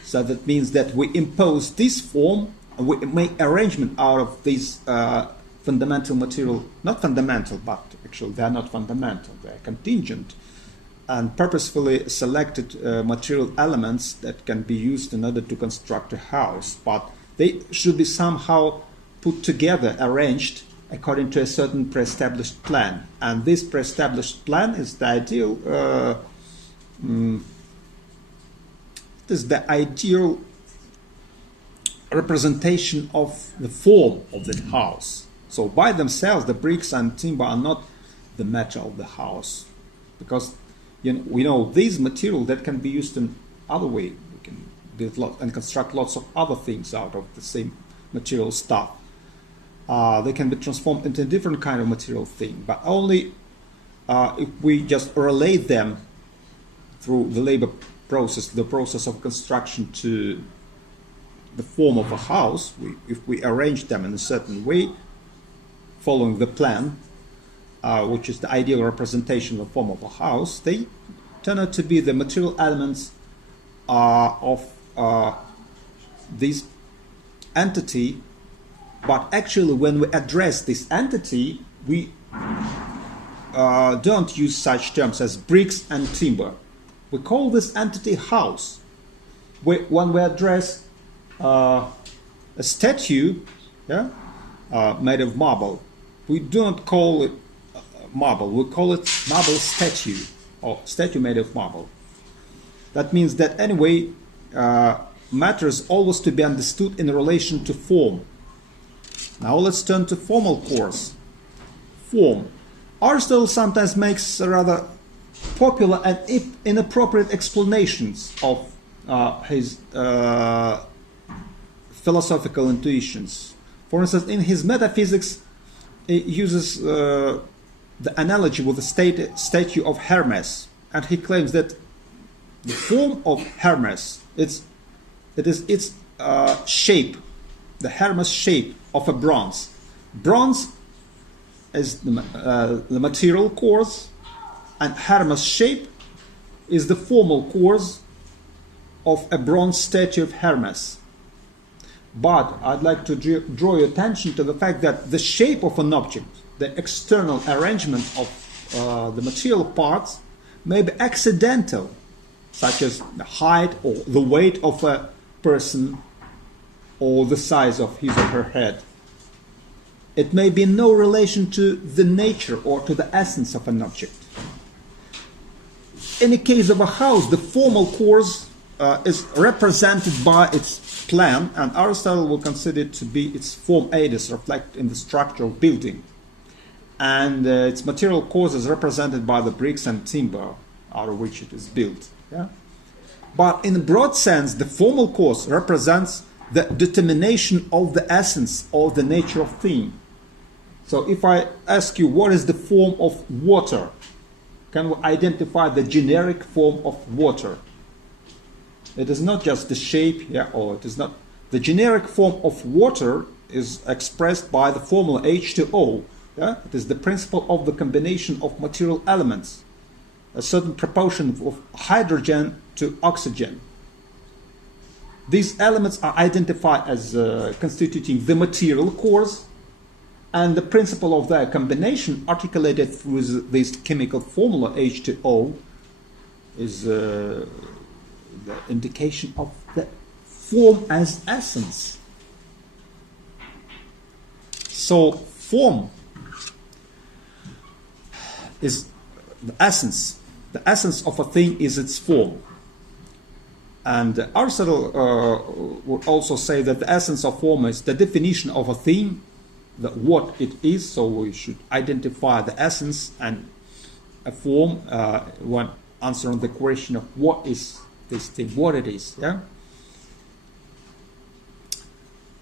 So that means that we impose this form, and we make arrangement out of these fundamental material, not fundamental, but actually they are not fundamental, they are contingent and purposefully selected material elements that can be used in order to construct a house. But they should be somehow put together, arranged according to a certain pre-established plan. And this pre-established plan is the ideal representation of the form of the house. So by themselves, the bricks and timber are not the matter of the house, because we know these material that can be used in other way. We can build and construct lots of other things out of the same material stuff. They can be transformed into a different kind of material thing, but only if we just relate them through the labor process, the process of construction, to the form of a house. If we arrange them in a certain way, following the plan, which is the ideal representation of the form of a house, they turn out to be the material elements of this entity. But actually, when we address this entity, we don't use such terms as bricks and timber. We call this entity house. When we address a statue, yeah, made of marble, we don't call it marble. We call it marble statue, or statue made of marble. That means that anyway, matter is always to be understood in relation to form. Now let's turn to formal course. Form. Aristotle sometimes makes rather popular and inappropriate explanations of his philosophical intuitions. For instance, in his Metaphysics, he uses the analogy with the statue of Hermes, and he claims that the form of Hermes, it is its shape, the Hermes shape of a bronze. Bronze is the material cause, and Hermes shape is the formal cause of a bronze statue of Hermes. But I'd like to draw your attention to the fact that the shape of an object, the external arrangement of the material parts, may be accidental, such as the height or the weight of a person or the size of his or her head. It may be in no relation to the nature or to the essence of an object. in the case of a house, the formal cause is represented by its plan, and Aristotle will consider it to be its form aidus, reflected in the structure of building. And its material cause is represented by the bricks and timber out of which it is built. Yeah? But in a broad sense, the formal cause represents the determination of the essence or the nature of thing. So if I ask you what is the form of water, can we identify the generic form of water? It is not just the shape, yeah, or it is not. The generic form of water is expressed by the formula H2O. Yeah? It is the principle of the combination of material elements, a certain proportion of hydrogen to oxygen. These elements are identified as constituting the material cause, and the principle of their combination, articulated through this chemical formula H2O, is the indication of the form as essence. So form is the essence. The essence of a thing is its form. And Aristotle would also say that the essence of form is the definition of a thing, what it is. So we should identify the essence and a form when answering the question of what is this thing, what it is. Yeah?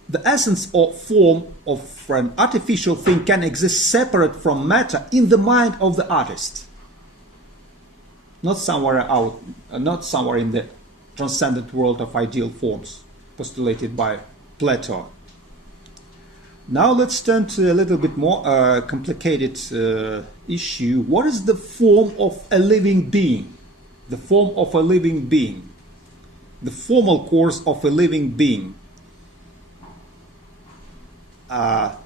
The essence or form of an artificial thing can exist separate from matter in the mind of the artist. Not somewhere out, not somewhere in the transcendent world of ideal forms postulated by Plato. Now let's turn to a little bit more complicated issue. What is the form of a living being? The form of a living being. The formal course of a living being. Well,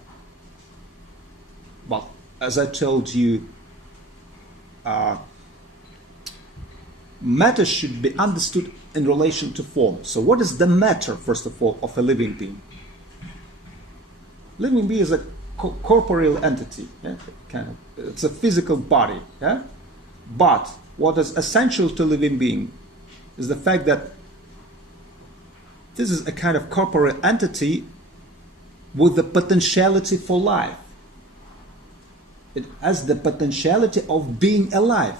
as I told you, matter should be understood in relation to form. So what is the matter, first of all, of a living being? Living being is a corporeal entity. Yeah? It's a physical body. Yeah? But what is essential to living being is the fact that this is a kind of corporeal entity with the potentiality for life. It has the potentiality of being alive.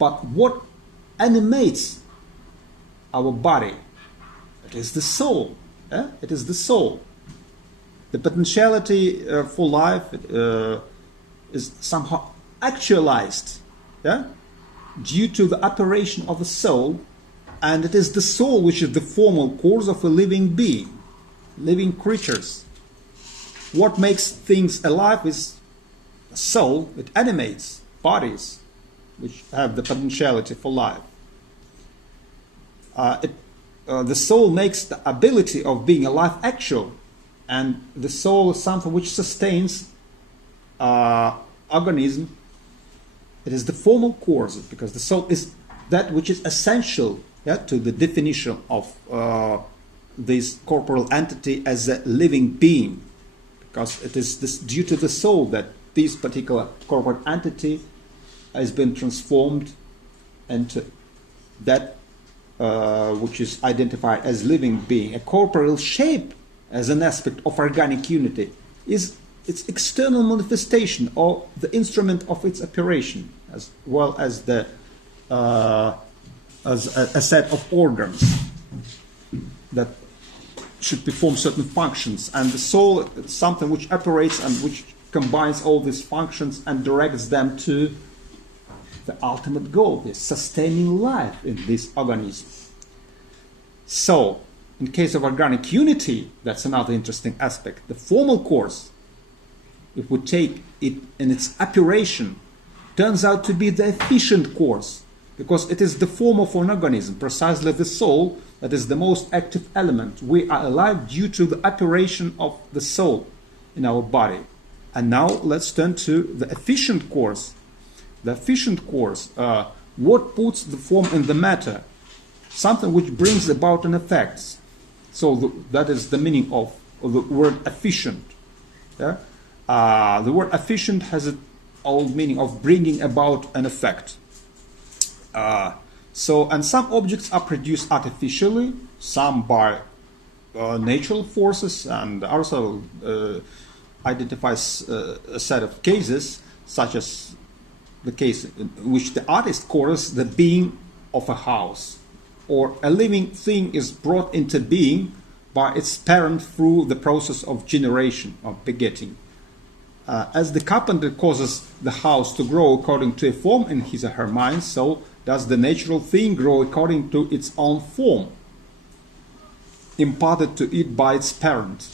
But what animates our body? It is the soul. Yeah? It is the soul. The potentiality for life is somehow actualized, yeah? Due to the operation of the soul, and it is the soul which is the formal cause of a living being, living creatures. What makes things alive is the soul. It animates bodies which have the potentiality for life. The soul makes the ability of being alive actual. And the soul is something which sustains organism. It is the formal cause, because the soul is that which is essential, yeah, to the definition of this corporal entity as a living being. Because it is this, due to the soul that this particular corporal entity has been transformed into that which is identified as living being. A corporeal shape as an aspect of organic unity is its external manifestation or the instrument of its operation, as well as the as a set of organs that should perform certain functions. And the soul is something which operates and which combines all these functions and directs them to the ultimate goal, the sustaining life in this organism. So, in case of organic unity, that's another interesting aspect. The formal course, if we take it in its operation, turns out to be the efficient course, because it is the form of an organism, precisely the soul, that is the most active element. We are alive due to the operation of the soul in our body. And now let's turn to the efficient course. The efficient course, what puts the form in the matter? Something which brings about an effect. So that is the meaning of the word efficient. Yeah? The word efficient has an old meaning of bringing about an effect. And some objects are produced artificially, some by natural forces, and Aristotle identifies a set of cases, such as the case in which the artist calls the being of a house, or a living thing is brought into being by its parent through the process of generation, of begetting. As the carpenter causes the house to grow according to a form in his or her mind, so does the natural thing grow according to its own form, imparted to it by its parent.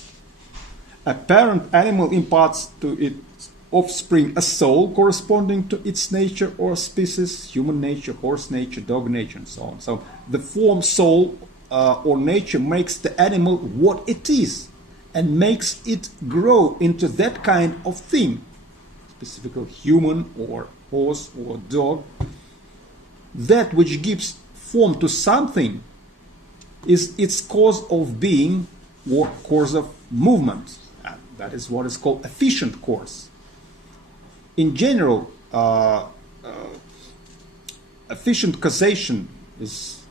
A parent animal imparts to its offspring a soul corresponding to its nature or species, human nature, horse nature, dog nature, and so on. So the form, soul, or nature makes the animal what it is and makes it grow into that kind of thing, specifically human or horse or dog. That which gives form to something is its cause of being or course of movement. And that is what is called efficient course. In general, efficient causation is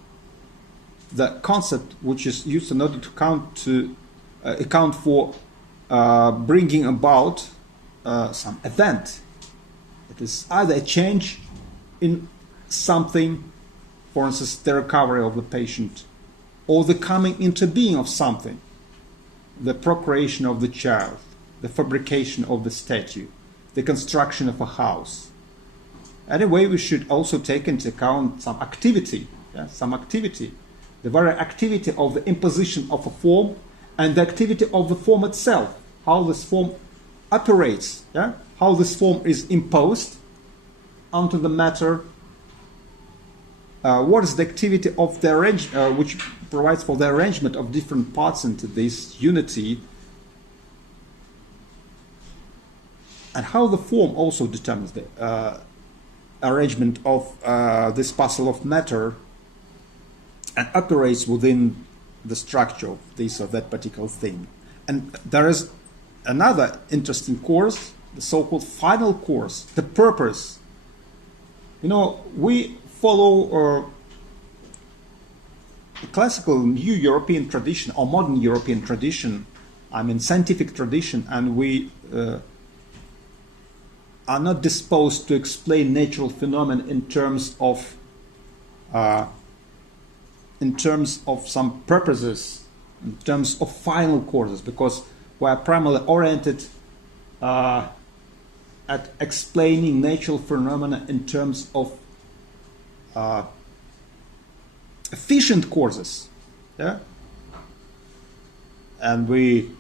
the concept which is used in order to account for bringing about some event. It is either a change in something, for instance, the recovery of the patient, or the coming into being of something, the procreation of the child, the fabrication of the statue, the construction of a house. Anyway, we should also take into account some activity, the very activity of the imposition of a form and the activity of the form itself, how this form operates, how this form is imposed onto the matter, what is the activity of the which provides for the arrangement of different parts into this unity, and how the form also determines the arrangement of this parcel of matter and operates within the structure of this or that particular thing. And there is another interesting course, the so-called final course, the purpose. We follow the classical new European tradition or modern European tradition, scientific tradition, and we are not disposed to explain natural phenomena in terms of some purposes, in terms of final courses, because we are primarily oriented at explaining natural phenomena in terms of efficient courses, and we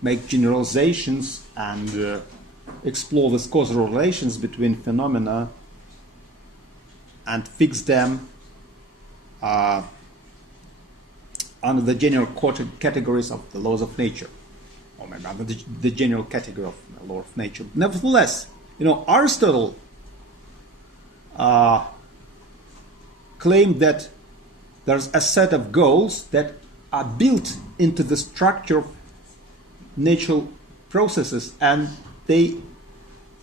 make generalizations and explore the causal relations between phenomena and fix them under the general categories of the laws of nature, or maybe under the general category of the law of nature. Nevertheless, Aristotle claimed that there's a set of goals that are built into the structure of natural processes, and they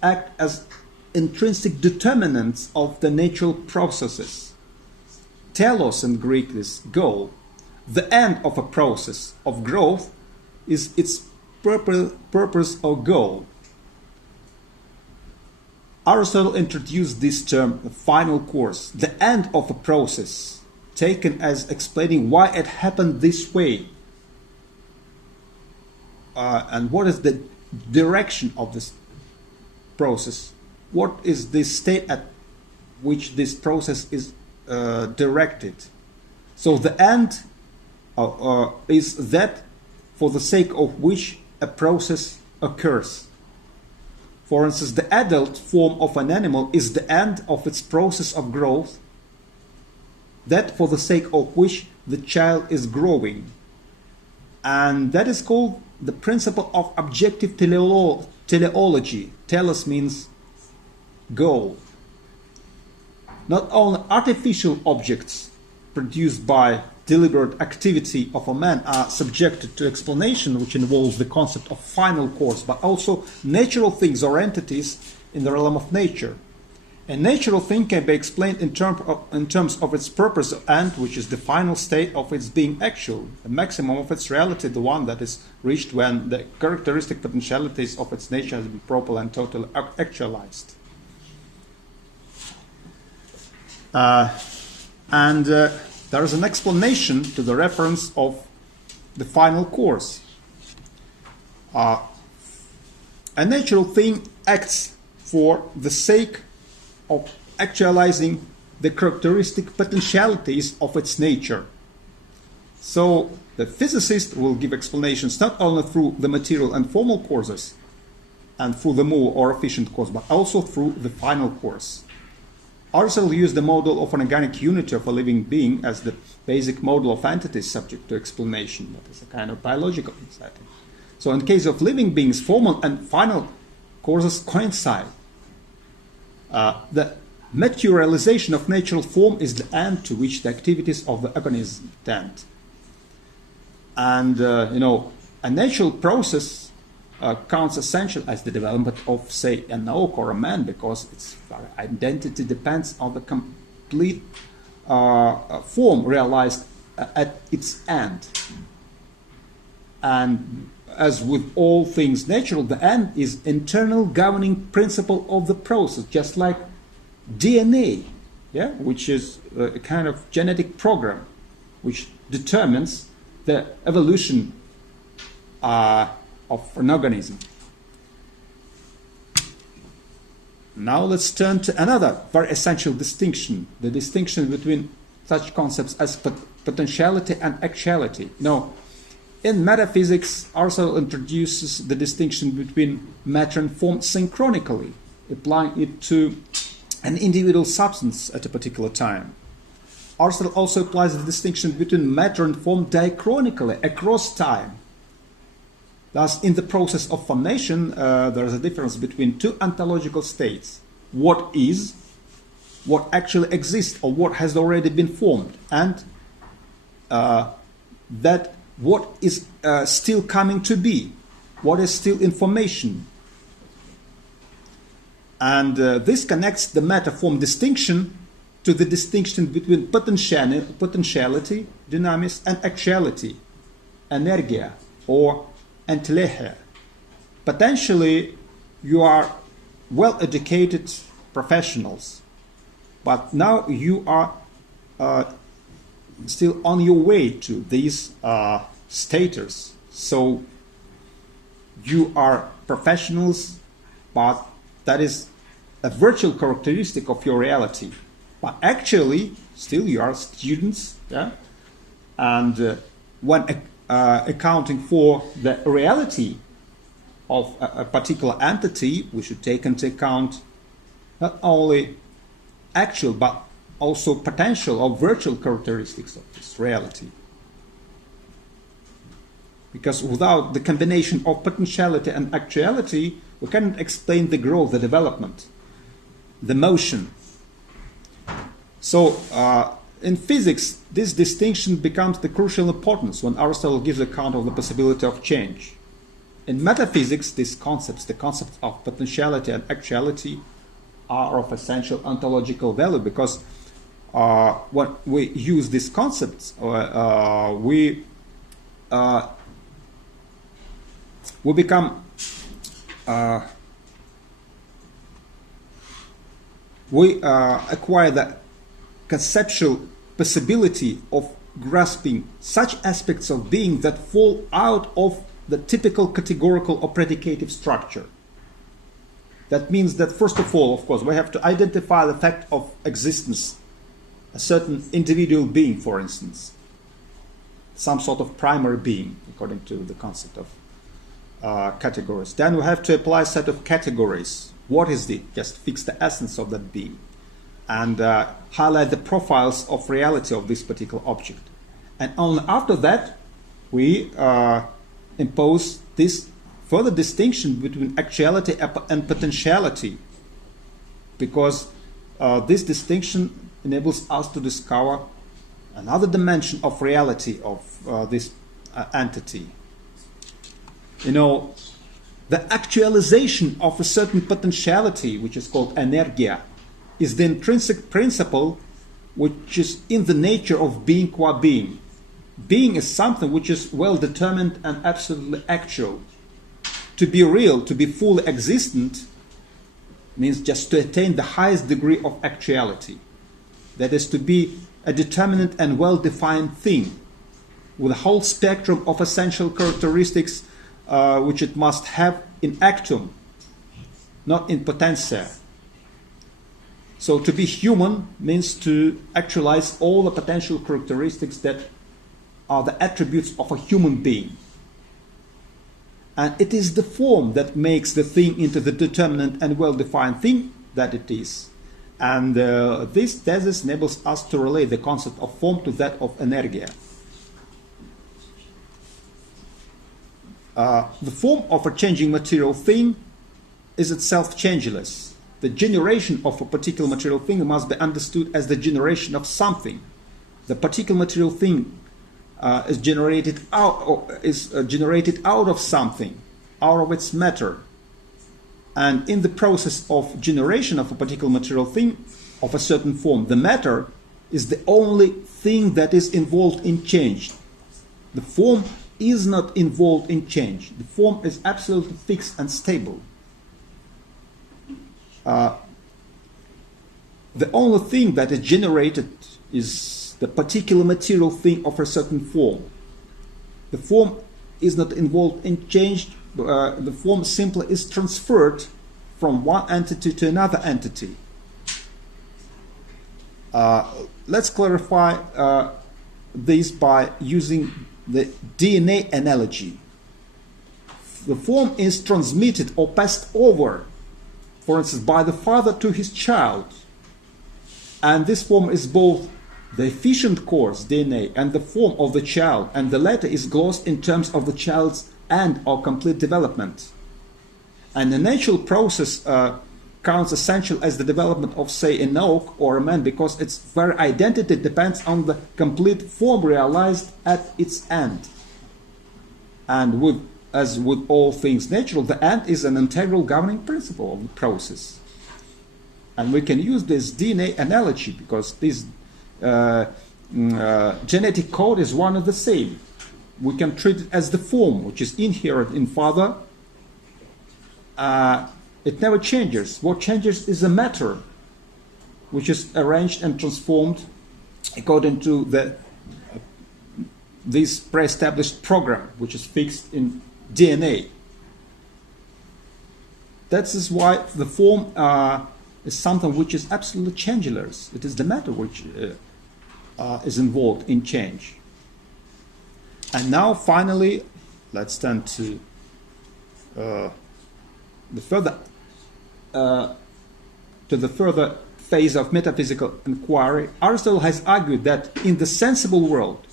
act as intrinsic determinants of the natural processes. Telos in Greek is goal. The end of a process of growth is its purpose or goal. Aristotle introduced this term, the final course, the end of a process, taken as explaining why it happened this way, and what is the direction of this process, what is the state at which this process is directed. So the end is that for the sake of which a process occurs. For instance, the adult form of an animal is the end of its process of growth, that for the sake of which the child is growing. And that is called the principle of objective teleology. Telos means goal. Not only artificial objects produced by deliberate activity of a man are subjected to explanation, which involves the concept of final course, but also natural things or entities in the realm of nature. A natural thing can be explained in terms of its purpose and, which is the final state of its being actual, the maximum of its reality, the one that is reached when the characteristic potentialities of its nature has been properly and totally actualized. There is an explanation to the reference of the final course. A natural thing acts for the sake of actualizing the characteristic potentialities of its nature. So the physicist will give explanations not only through the material and formal courses and through the more or efficient course, but also through the final course. Aristotle used the model of an organic unity of a living being as the basic model of entities subject to explanation. That is a kind of biological insight. So in case of living beings, formal and final courses coincide. The materialization of natural form is the end to which the activities of the organism tend. And, a natural process counts essential as the development of, say, an oak or a man, because its identity depends on the complete form realized at its end. And as with all things natural, the end is internal governing principle of the process, just like DNA, which is a kind of genetic program which determines the evolution of an organism. Now let's turn to another very essential distinction, the distinction between such concepts as potentiality and actuality. In metaphysics, Aristotle introduces the distinction between matter and form synchronically, applying it to an individual substance at a particular time. Aristotle also applies the distinction between matter and form diachronically across time. Thus, in the process of formation, there is a difference between two ontological states: what is, what actually exists, or what has already been formed, and that what is still coming to be, what is still in formation. And this connects the matter-form distinction to the distinction between potentiality, dynamis, and actuality, energia, or enteleche. Potentially, you are well-educated professionals, but now you are still on your way to these status. So you are professionals, but that is a virtual characteristic of your reality. But actually, still you are students, and when accounting for the reality of a particular entity, we should take into account not only actual but also potential or virtual characteristics of this reality. Because without the combination of potentiality and actuality, we cannot explain the growth, the development, the motion. So in physics, this distinction becomes the crucial importance when Aristotle gives account of the possibility of change. In metaphysics, these concepts, the concepts of potentiality and actuality, are of essential ontological value, because when we use these concepts, we become we acquire the conceptual possibility of grasping such aspects of being that fall out of the typical categorical or predicative structure. That means that, first of all, of course, we have to identify the fact of existence, a certain individual being, for instance, some sort of primary being, according to the concept of categories. Then we have to apply a set of categories. What is it? Just fix the essence of that being, and highlight the profiles of reality of this particular object. And only after that, we impose this further distinction between actuality and potentiality, because this distinction enables us to discover another dimension of reality of this entity. The actualization of a certain potentiality, which is called energia, is the intrinsic principle which is in the nature of being qua being. Being is something which is well determined and absolutely actual. To be real, to be fully existent, means just to attain the highest degree of actuality. That is, to be a determinate and well-defined thing, with a whole spectrum of essential characteristics which it must have in actum, not in potentia. So to be human means to actualize all the potential characteristics that are the attributes of a human being. And it is the form that makes the thing into the determinate and well-defined thing that it is. And this thesis enables us to relate the concept of form to that of energia. The form of a changing material thing is itself changeless. The generation of a particular material thing must be understood as the generation of something. The particular material thing is generated out of something, out of its matter. And in the process of generation of a particular material thing of a certain form, the matter is the only thing that is involved in change. The form is not involved in change. The form is absolutely fixed and stable. The only thing that is generated is the particular material thing of a certain form. The form is not involved in change. The form simply is transferred from one entity to another entity. Let's clarify this by using the DNA analogy. The form is transmitted or passed over, for instance, by the father to his child. And this form is both the efficient course, DNA, and the form of the child, and the latter is glossed in terms of the child's end or complete development. And the natural process counts essential as the development of, say, an oak or a man, because its very identity depends on the complete form realized at its end. And as with all things natural, the end is an integral governing principle of the process. And we can use this DNA analogy because this genetic code is one and the same. We can treat it as the form, which is inherent in father. It never changes. What changes is the matter, which is arranged and transformed according to this pre-established program, which is fixed in DNA. That is why the form is something which is absolutely changeless. It is the matter which is involved in change. And now, finally, let's turn to the further phase of metaphysical inquiry. Aristotle has argued that in the sensible world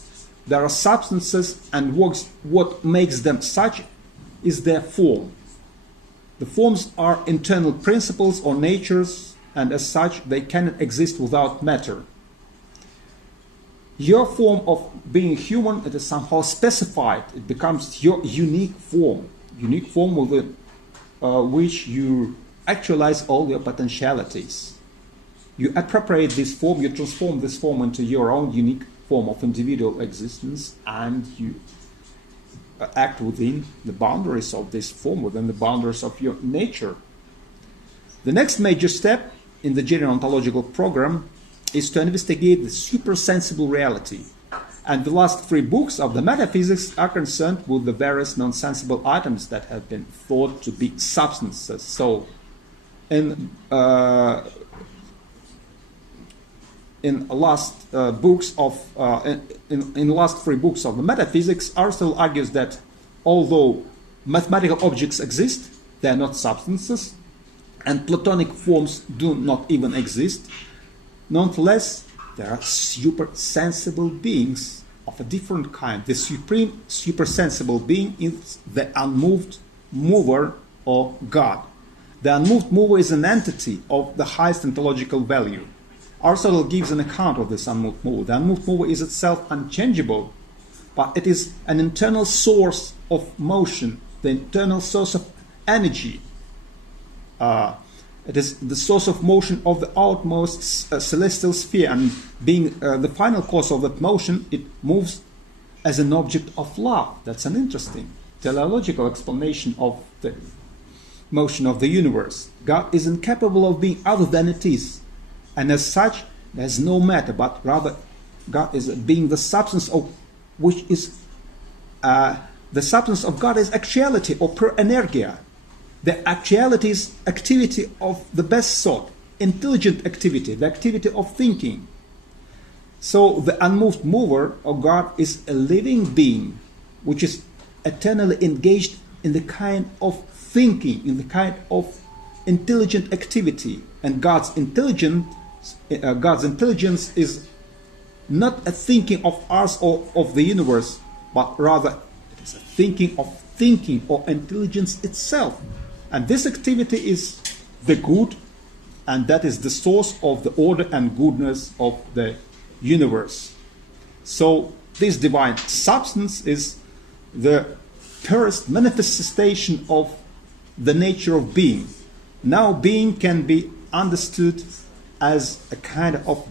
there are substances, and what makes them such is their form. The forms are internal principles or natures, and as such they cannot exist without matter. Your form of being human, it is somehow specified. It becomes your unique form with which you actualize all your potentialities. You appropriate this form, you transform this form into your own unique form of individual existence, and you act within the boundaries of this form, within the boundaries of your nature. The next major step in the general ontological program is to investigate the supersensible reality. And the last 3 books of the Metaphysics are concerned with the various non-sensible items that have been thought to be substances. So, in last 3 books of the Metaphysics, Aristotle argues that although mathematical objects exist, they are not substances, and Platonic forms do not even exist. Nonetheless, there are supersensible beings of a different kind. The supreme supersensible being is the unmoved mover or God. The unmoved mover is an entity of the highest ontological value. Aristotle gives an account of this unmoved mover. The unmoved mover is itself unchangeable, but it is an internal source of motion, the internal source of energy. It is the source of motion of the outmost celestial sphere, and being the final cause of that motion, it moves as an object of love. That's an interesting teleological explanation of the motion of the universe. God is incapable of being other than it is, and as such, there's no matter, but rather God is being the substance of which is the substance of God is actuality or per energia. The actuality is activity of the best sort, intelligent activity, the activity of thinking. So the unmoved mover of God is a living being, which is eternally engaged in the kind of thinking, in the kind of intelligent activity. And God's intelligence is not a thinking of us or of the universe, but rather it is a thinking of thinking or intelligence itself. And this activity is the good, and that is the source of the order and goodness of the universe. So this divine substance is the first manifestation of the nature of being. Now being can be understood as a kind of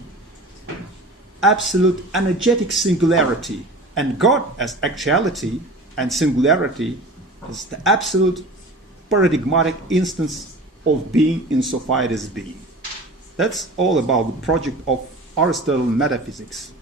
absolute energetic singularity, and God as actuality and singularity is the absolute paradigmatic instance of being insofar as being. That's all about the project of Aristotle metaphysics.